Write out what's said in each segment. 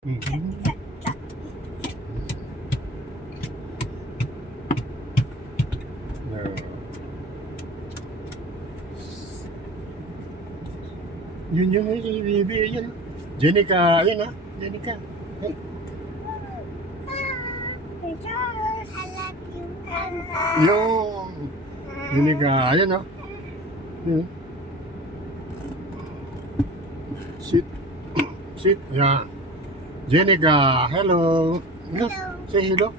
Mhm. No. Yun, yun. Jenica, ayun ah. Jenica. Hey. Yung Jenica, ayun ah. Yun. Sit. Sit. Yeah. Jenica, hello. Hello. Say hello.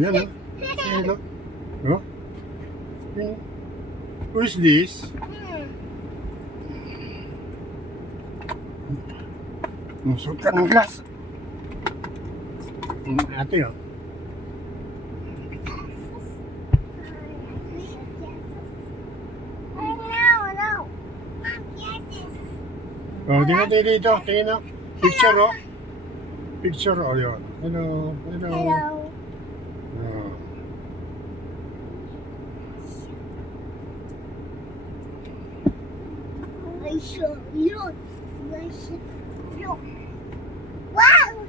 Yan ah. Say hello. Oh. Yun. Who is this? Suot ka ng glass. Ate oh. Oh, dito. Tingin oh. Picture oh. Picture oh, yun. Hello. Oh. I show you. Wow!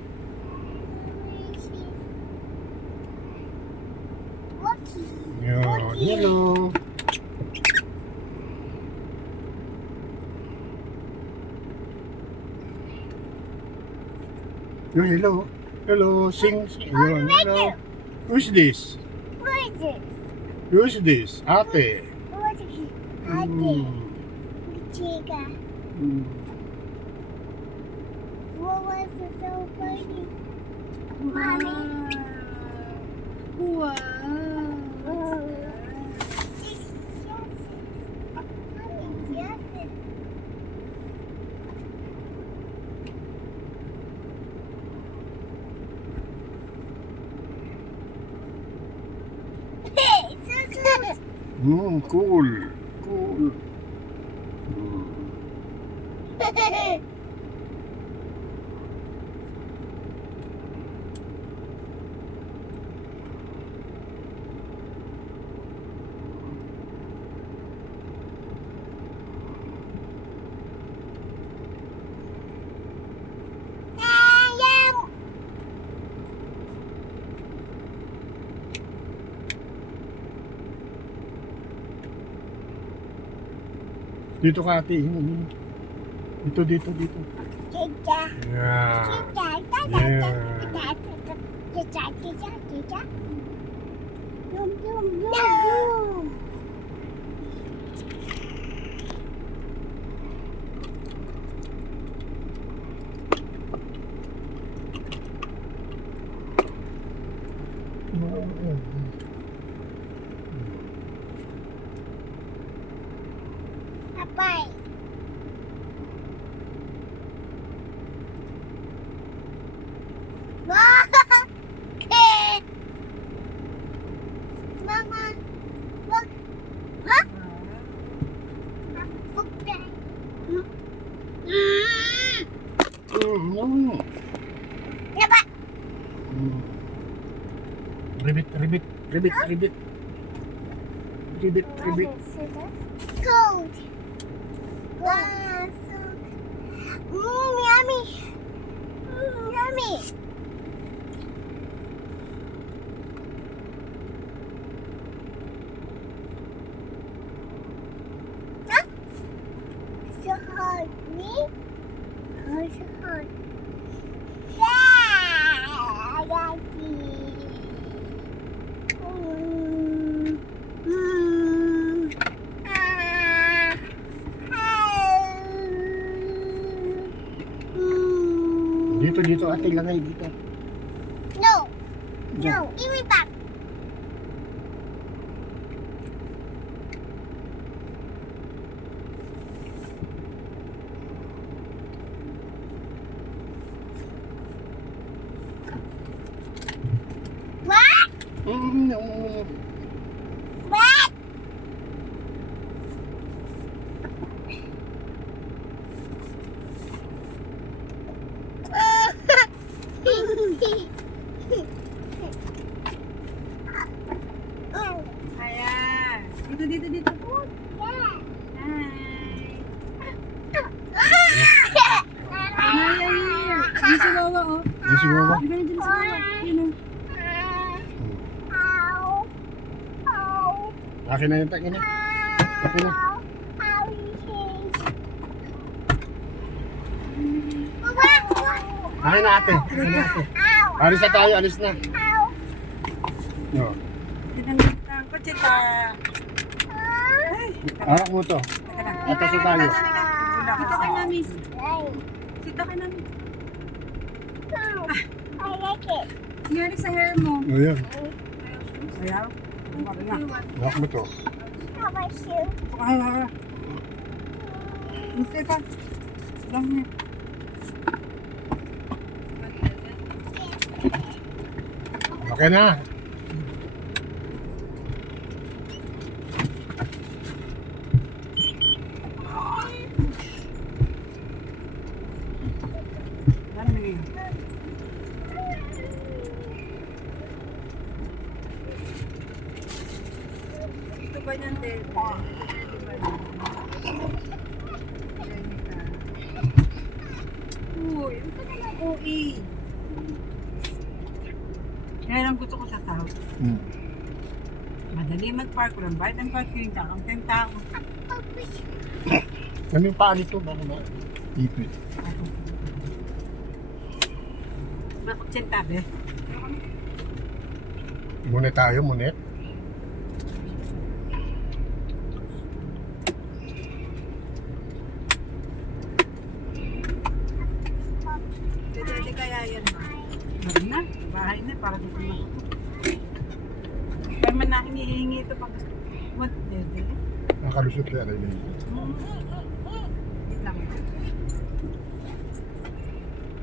Yun. Hello. Hello. Hello. Sing. Yun. Hello. Who's this? What is it? Who's this? Ate. What is it? Chica. What was it so funny? Mommy. Wow. Cool. Dito ka ate. Dito. Chica. Yeah. Chica. Boom. Bye. Mama, look. Huh? Okay. Diba? Ribbit. Cold. Yummy. Yummy. Huh? So hard. Me? Oh, so hard. Yeah, Daddy. Dito ate langay dito. No. Diyan. No. Give me back. What? No. What? Ayan. Dito. Yeah. Hi. Ay. Bisa Wawa, oh. Yung si Wawa. Di ba nandiyan si Wawa? Yun, oh. Ow. Ow. Akin na yung takin na. Akin na. Ow. Ow. Baba. Akin na ate. Akin na ate. Ow. Alis na tayo, alis na. Ow. No. Sinanitang kutsita. Ay, Anak mo to. teka lang. Atas na tayo. Sita ka na, miss. Ay. Sita ka na, miss. I like it. Nangyari sa hair mo. O yan. Ayaw. Wag na. Anak mo to. How about you? Ay. Miss, pa. Lang niya. Okay na. Ano na yun? Ito ba yan, Del? Uy, ang tagal ng OA. Yan ang gusto ko sa South. Hmm. Madali mag-park, walang bayad ng parking, kakang tao. Ano yung paa nito? Baka na. Ipit. Bakit sentabe? Munet tayo, munet. Dede kaya yan, ma. Wag na, bahay na, para dito na. Kaya man na hinihingi ito pag what, dede? Nakalusot kaya na yun. Wait lang.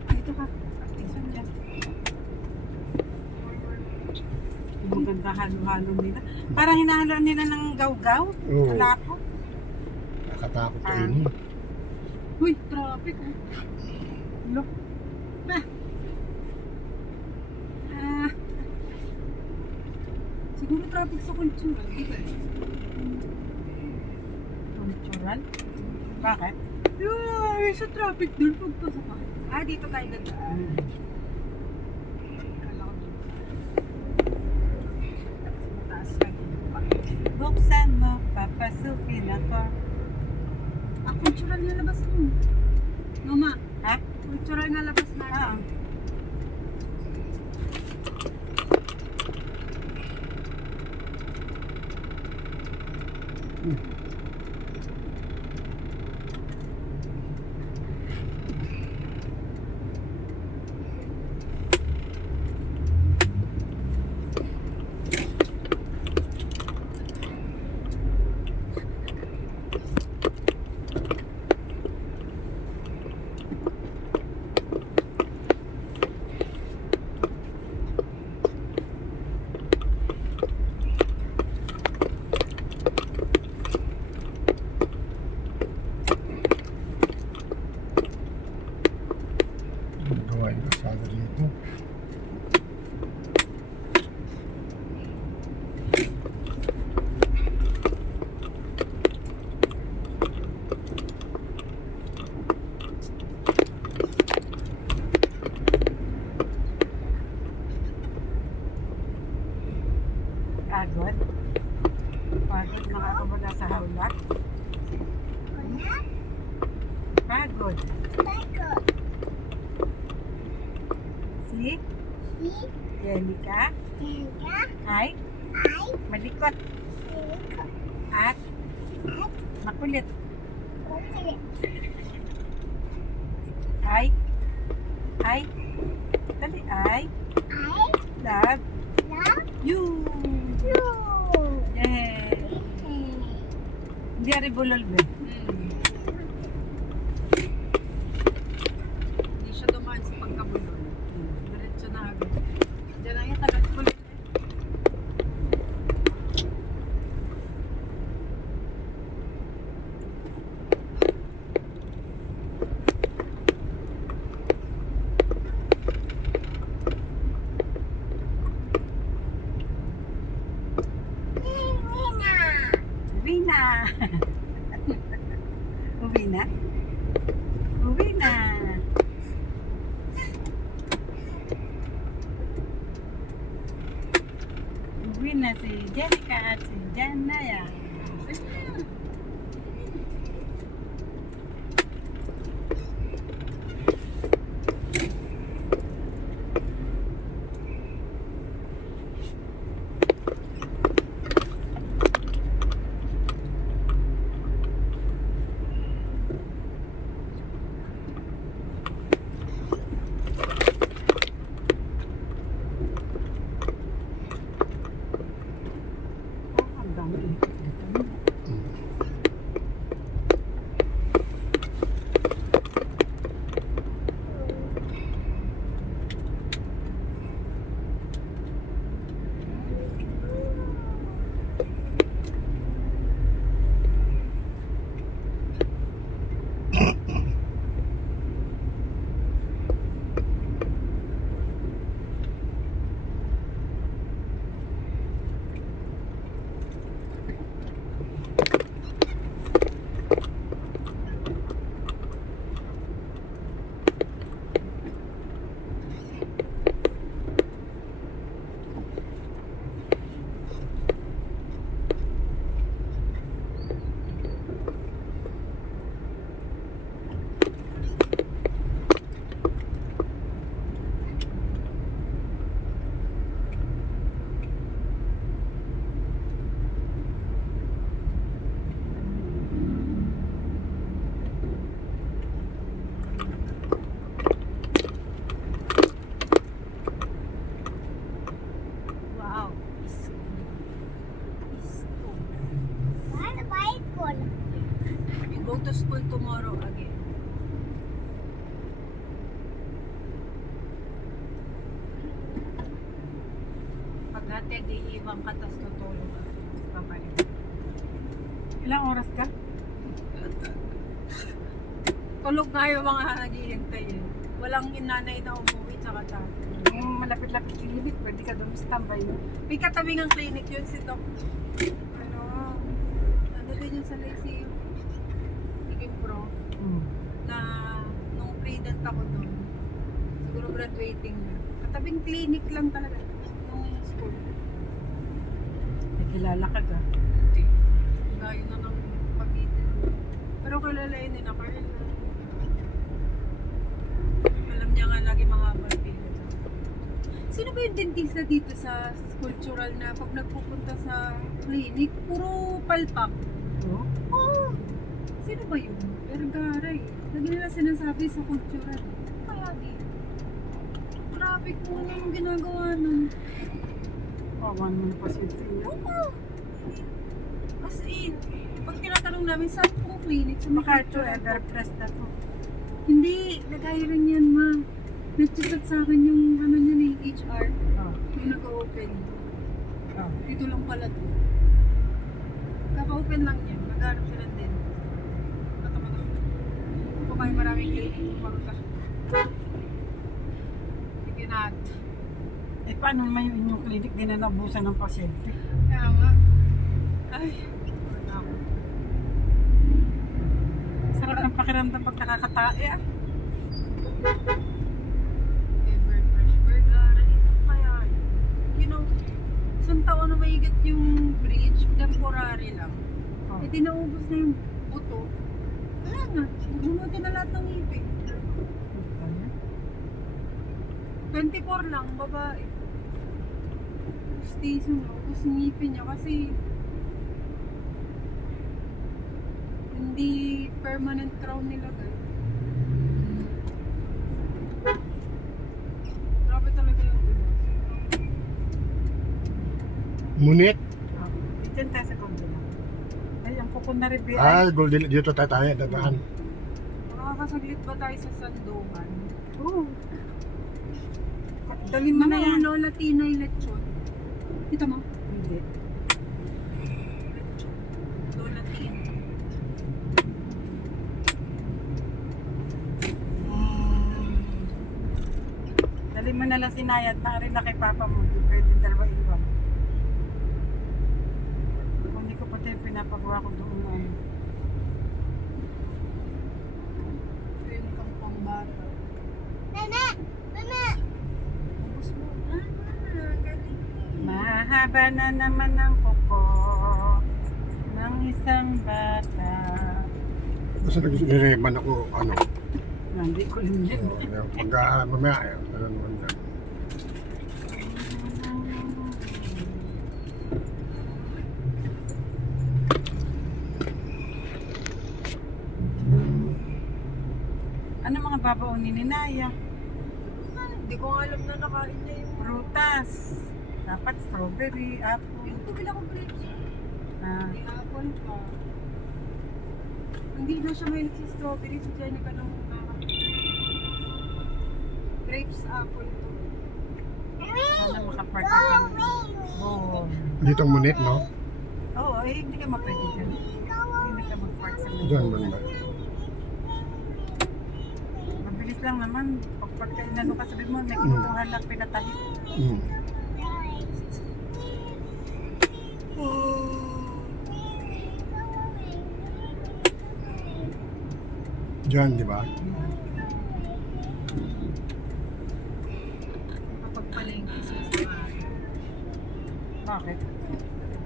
Dito ka. Saan dyan? Ang maganda halo-halo nila. Parang hinahalo nila ng gaw-gaw. Oo. Lapo. Nakatakot kayo nun. Uy, traffic. Oh. Look. Ah. Siguro traffic sa Cultural. Di ba? Cultural? Bakit? Ay, sa traffic doon pagpasok ka. Ah, dito tayo dadaan. Kala ko dito. Mataas lang. Buksan mo, papasukin ako. Ah, cultural na labas mo. Mama. Ha? Cultural na labas na. Ah. Gawa yung kasada dito. Pagod. Pagod nakakabala sa hawla. Pagod. Si See? Jenica ay malikot at makulit. Ay dali ay love you. Yay! Hindi ari bulol be. Hindi siya dumaan sa pagkabulol. Diretso na agad. Diyan lang yung tagal-bulol. Uwi na. Uwi na. Uwi na. si Jessica at si Janaya. Ang dami ikot dito. Wow. Ano ba ikon? You go to school tomorrow again. Paghatid, iiwan ka, tas tutulog ka. Babalik. Ilang oras ka? Tulog nga yung mga naghihintay eh. Walang inanay na umuwi, tsaka tatay. Kung malapit-lapit yung limit, pwede ka doon standby. May katabing ang clinic yun si Doc. Ano din yun sa Lyceum? Naging pro. Na nung pre-dent ako doon. Siguro graduating na. Katabing clinic lang talaga. Nung school. May kilala ka ga? Hindi. Gayo na ng pagitan. Pero kilalain din ako. Alam niya nga lagi mga pila. Sino ba yung dentista dito sa cultural na pag nagpupunta sa clinic, puro palpak? Oo. Oo. Sino ba yun? Vergara eh. Lagi nila sinasabi sa cultural. Kaya di. Grabe kung anong ginagawa nun. Pawan mo na pasyente niya. Oo. As in, pag tinatanong namin saan pong clinic sa Makarto, MacArthur, Everpress na to. hindi, nag-hiring yan ma. Nag-chat sa akin yung ano niya na yung HR. Oh. Yung nag-open. Oh. Dito lang pala to. Kaka-open lang yan. Nag-harap sila din. Nataman ako. Kung may maraming clinic, pumarot ka. Sige natin. Eh, paano naman yung inyong clinic din na naubusan ng pasyente? Kaya nga. Ay, wala ako. Sarap ng pakiramdam pag nakakatae ah. Ever fresh burger. Ito kaya, you know, isang taon na mahigit yung bridge, temporary lang. Oh. Eh, tinaubos na yung buto. Wala na. Bumuti na lahat ng ngipin. 24 lang, babae. Station, ubos yung ngipin niya kasi hindi permanent crown nilagay. Grabe talaga yung iba. Munit. Oh. Diyan tayo sa Gondela. Ay, ang kuko na rin. Ay, golden. Dito tayo, dadaan. Makakasaglit ba tayo sa Sandokan? Oo. Dalhin mo na yan. Lola Tinay Lechon. Kita mo? Hindi. Lechon. Lola Tinay. Dalhin mo na lang si Nayat. Naarin na kay Papa mo. Di pwede dalawa iwan. Kung hindi ko pati pinapagawa ko doon na ano. Ito yung kampang bata. Mama! Mama! Ubus mo. Ah, galing. Ma. Mahaba na naman ang kuko ng isang bata. Basta nag-reman ako, ano. Hindi ko rin yan. Mamaya, ano naman yan. Ano mga babaunin ni Naya? Hindi ko nga alam na nakain niya yung Prutas. Dapat strawberry, apple. yung pabila ko grapes. Ah, Hindi apple pa. Hindi na siya may si strawberry, so dyan ka nang grapes, apple to. sana makapark ka dyan. Oo. Dito ang munit, no? Oo, hindi ka mapwede dyan. Hindi ka mag-park sa Diyan man ba? Mabilis lang naman. Pag inano ka, sabi mo, nagkutuhan lang pinatahit. Mm. Diyan, di ba? Kapagpalengke sa Bakit?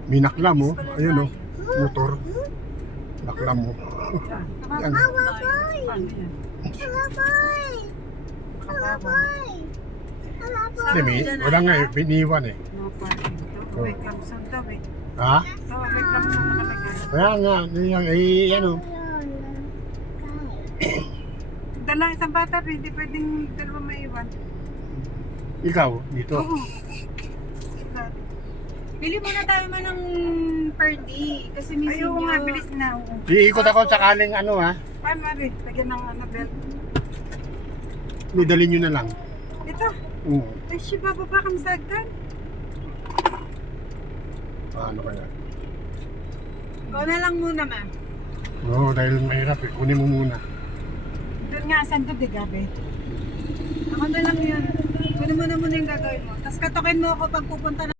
May nakla mo. Ayun, oh. Motor. Nakla mo. Yan. Paano yan? Alabay! Kakabaw. Alabay! Hindi, wala nga eh. Biniwan eh. No parking. Ito, wait lang soon daw eh. Ha? Ito, wait lang soon nakalagay. Kaya nga. Yan, eh, ano. Dala isang bata, hindi pwedeng dalawa maiwan. Ikaw, dito. Oo. Bili muna tayo man ng per day. Kasi missing Ayaw nga, bilis na. Oo. Iikot ako sakaling ano ha. Paano Mari? Lagyan ng belt. May nyo na lang. Ito. Ay, shiba, baba kang sagdan. Paano kaya? Ikaw na lang muna, ma. Oo, dahil mahirap eh. Kunin mo muna. Doon nga, saan doon, di gabi? Ako na lang yun. Kunin mo na muna yung gagawin mo. Tapos katokin mo ako pag pupunta na.